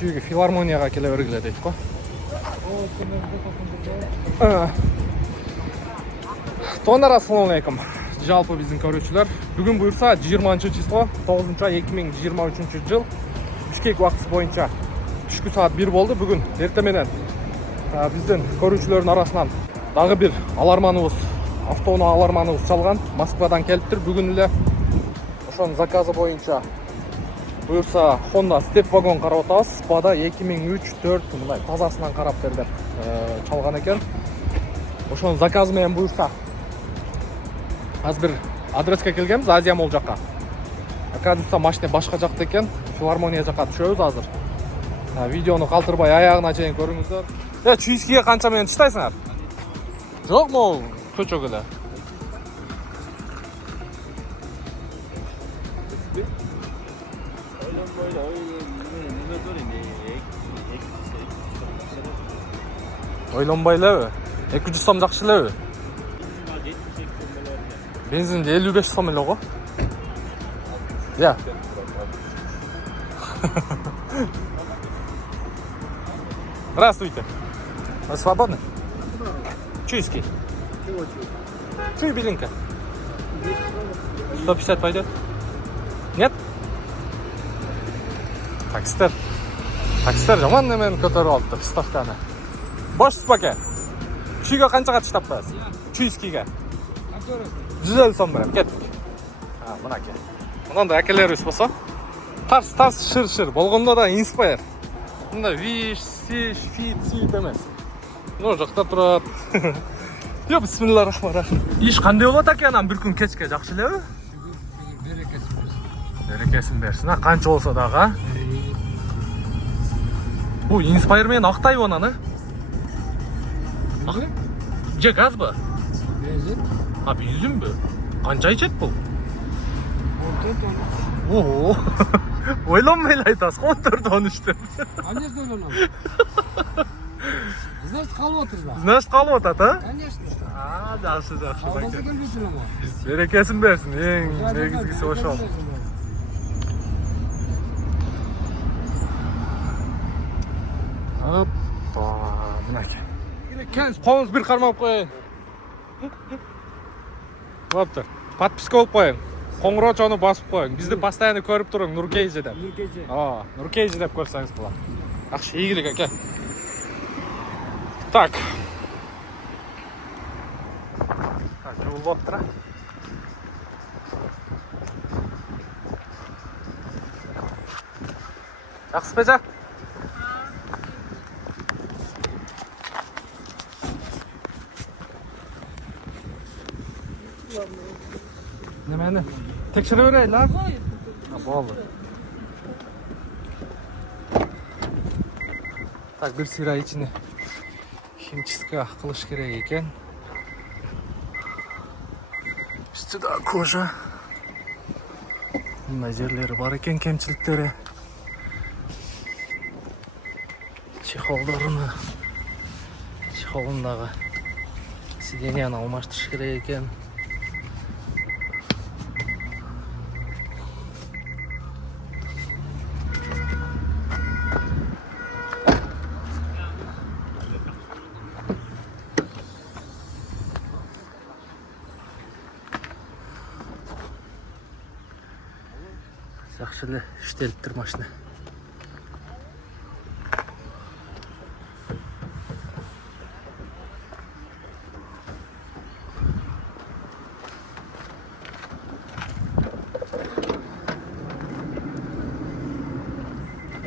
Шүйге филармонияға келе бергіле дейік қой. Тоғындар, ассалаумалейкум. Жалпы біздің көрушілер. Бүгін бұйырса 20 число 9 ай 2023 жыл. Бішкек уақытысы бойынша түшкі саат 1 болды. Бүгін ертеменен біздің көрушілердің арасынан дағы бір аларманыбыз, автоуна аларманыбыз çalған. Москвадан келіптір. Бүгін үлі ошоның заказы бойынша бұйырса Honda Step Wagon қарап отағыз. Бада 2003-2004 мұндай тазасынан қарап бердер çalған екен. Ошоның заказы мен бұйырса аз бір адреске келгенбіз, Азия мол жаққа. Оказывается, машина башқа жақта екен. Филармония жаққа түшөбүз азыр. Видеоны қалтырбай аяғына чейин көріңіздер. Чуйскиге қанша мен түштайсыңар? Жоқ му ол көчөгілі? Ойланбайлы, 200 сом жақшылы. Бензинде 55 сом эле го. Я. Здравствуйте. Вы свободны? Чуйский. Чуй белинка. 150 пойдет? Нет? Таксистер жаман немен көтөрүп алыптыр ставканы. Boşsuz pake. Çuyga qanchaga tishlab qo'yasiz? Chuyskiga. 150 so'm berib ketdik. Mana aka. Bundan akalarimiz bo'lsa, tars shir bo'lganda da inspire. Bunda vish, sish, fit emas. No joqda turadi. Yo, bismillahirrahmanirrahim. Ish qanday bo'lyapti aka, ana bir kun kechga yaxshilab? Berekesin bersin. Qancha bo'lsa daga. Bu inspire men aqtay onani. Ce gaz mı? Benzin. Ha benzin mi? Qancha içet bu? 14-13. Oo. Oylanmayla aytasiz, 14-13'te. Конечно, oylanam. Значит, qalib o'tirlar. Значит, qalib o'tadi, ha? Конечно. Yaxshi. Qalmasa kelmaysin ama. Berekesin bersin, eng negizgisi o'sha. Hoppa, bunaki. Qo'lingiz bir qarmab qo'ying. Bo'pti. Подписка olib qo'ying. Qo'ng'iroqchani bosib qo'ying. Bizni постоянно ko'rib turing Nurkeyjida. Nurkeyji deb ko'rsangiz bo'ladi. Yaxshi, yigilik aka. Так. Yo'l bo'pti. Yaxshi beja. Nimeni? Tekshiraveraylik lan. Ha, bo'ldi. Tak, bir sira ichini химчистка qilish kerak ekan. Ustida koja. Bunday yerlari bor ekan, kamchiliklari. Chexolundagi sideniyani almashtirish kerak ekan. Yaxshili ishtelibdir mashina.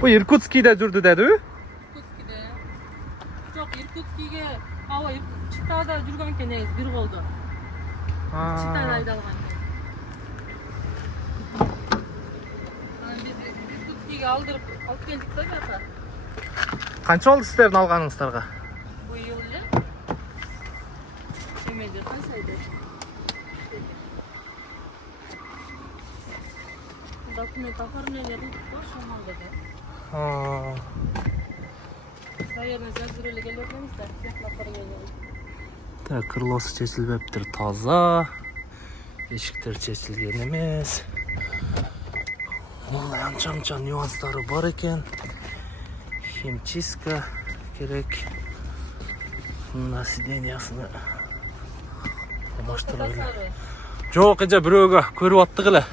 Bu Irkutskiyda жүрді dedi. Irkutskiyda. Yo'q, Irkutskiyga havo Chitada жүрген ekan, bir bo'ldi. Chitada aydalgan. Biz aldırıp geldik de zaten. Qancha oldu sizlarning olganingizlarga? Bu yılda Çemedi kaçaydı? Dokument oformlangani boshlanmadi. Sayyordan jazirali kelayotganimizda yo'qlab qaragan. Так, крылосы чечилбептир, таза. Эшиктер чечилген эмес. Мындай анча нюанстары бар экен. Химчистка керек. Мына сидениясыны алмаштыра эле. Жок, эже бирөөгө көрүп аттык эле.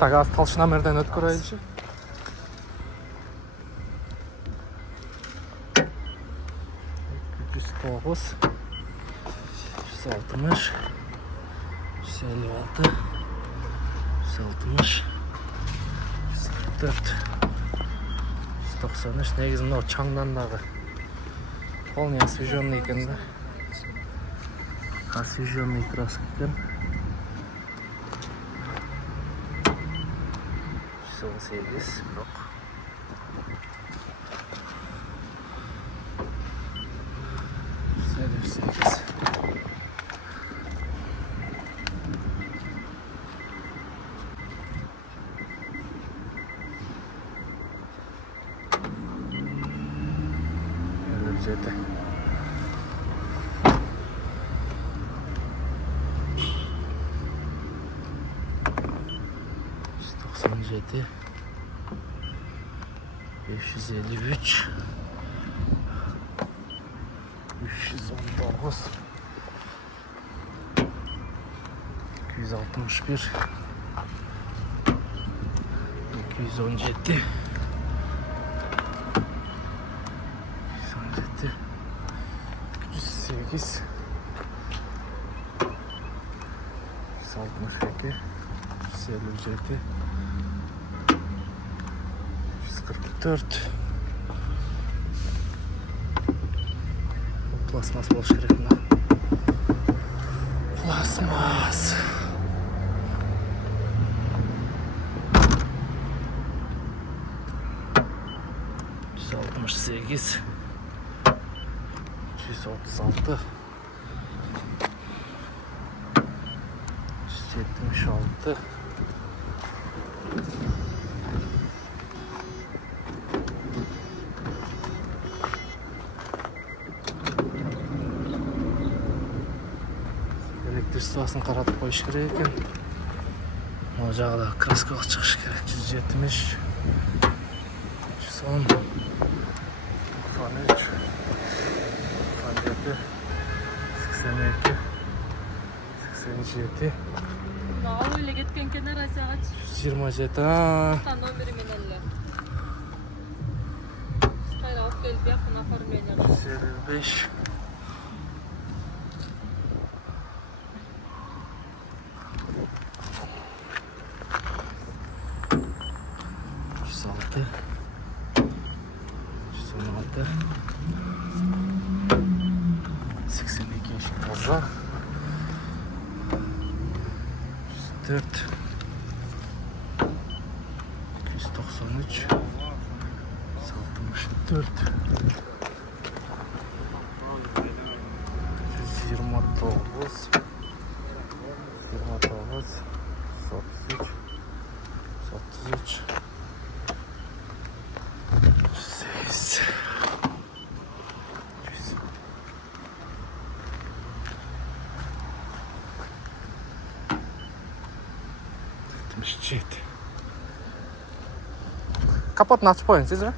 Так, аз талшынамерден өткөрөйүнчү. Тоғыз, 160, 156, 160, 144, 193. Негізі мынау чаңнан дағы полный освеженный екен да. Освеженный краска екен. 118, жоқ. Sekiz. Ücreti. %97, 553, 319, 261, 217, 208, 162, 157, 144. Plastmas болуш керек мына. Plastmas. %68, 136, 176, 'Сызбасын каратып коюш керек экен. Мына жагда краскалык чыгыш керек. 170, 110, 93, 97, 82, 87, Мына эле кеткен экен Россияга. 127. Номери менен эле. Кайра алып келип бияктан оформление. 155. 116, 116, 82 yaşın fazla, 104, 293, 164, 129, 129, 133, 133, 108, 77. Kapotunu açıp koyun siz mi?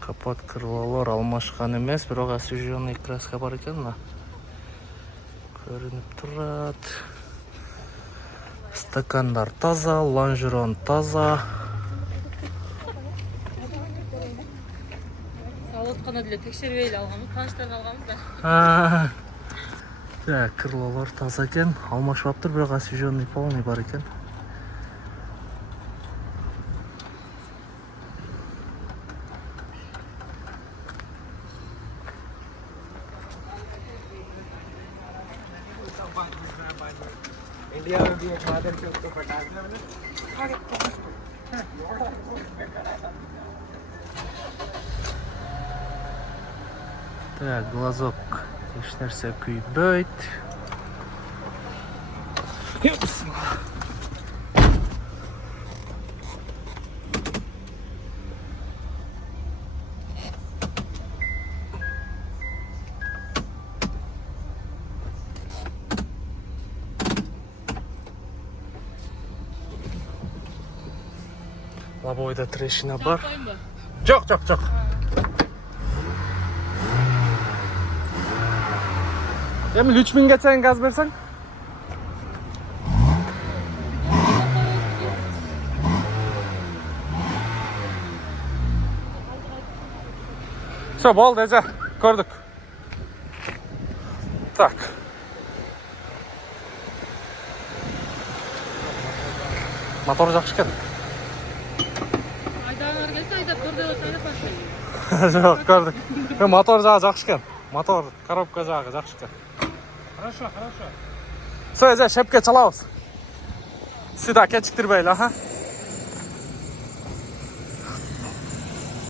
Капот крылолор алмашкан эмес, бирок освеженный краска бар экен мына. Көрүнүп турат. Стакандар таза, лонжерон таза. Салаткана деле текшербей эле алганбыз, тааныштан алганбыз да. Так, крылолор таза экен, алмашпаптыр, бирок освеженный полный бар экен. इंडिया में भी एक मादर के उसको पटाखा Так, глазок. Еш нәрсе күйбөйт. Лобовойда трещина бар. Koyun mu? Жоқ, жоқ, жоқ. Emil 3000'ge sen gaz versen? Все, болды, Ece. Gördük. Так. Motor жақсы екен. Aydanlar gelse aydap durdu olsaydı başlayın. Жоқ, көрдік. Мотор жағы жақсы екен. Мотор, коробка жағы жақсы екен. Хорошо, хорошо. Все, Ece, шепке çalабыз. Сюда кечіктірбейлі, аха.